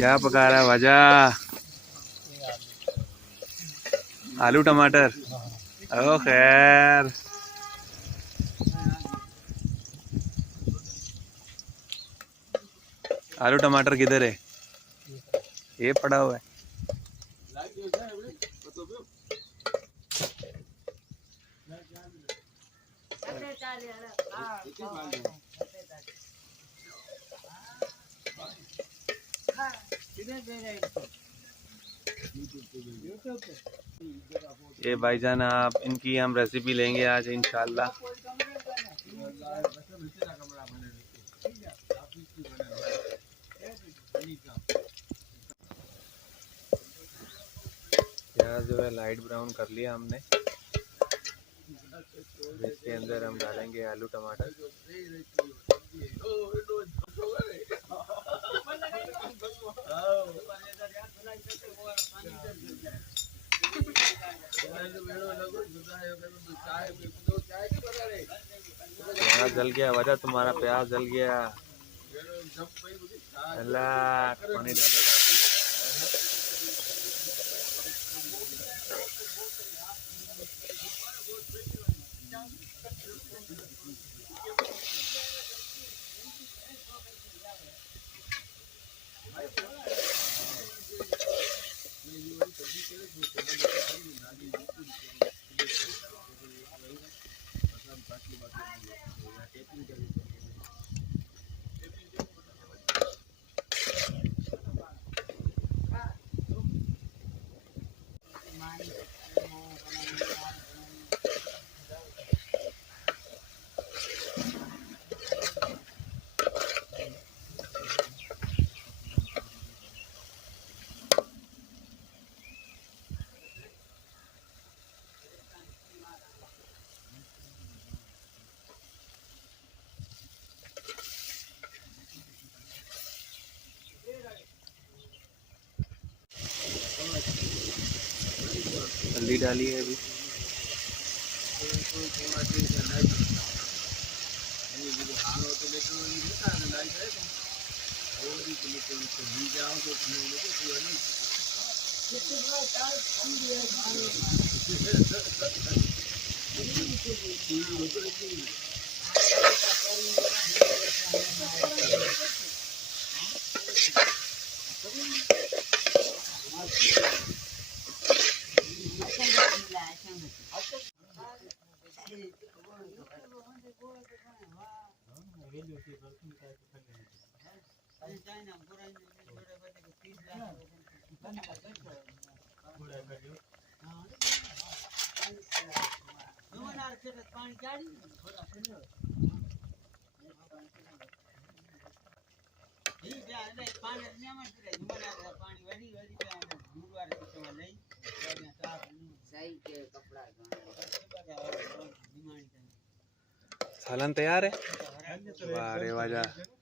क्या पका रहा है भाजा? आलू टमाटर। ओ खैर, आलू टमाटर किधर है? ये पड़ा हुआ है। ये भाईजान, आप इनकी हम रेसिपी लेंगे आज इंशाल्लाह। प्याज जो है लाइट ब्राउन कर लिया हमने। इसके अंदर हम डालेंगे आलू टमाटर। प्याज जल गया वजह, तुम्हारा प्याज जल गया। अल्लाह पानी डालेगा। हल्दी डाली है अभी। सालन तैयार है। वाह रे वाह।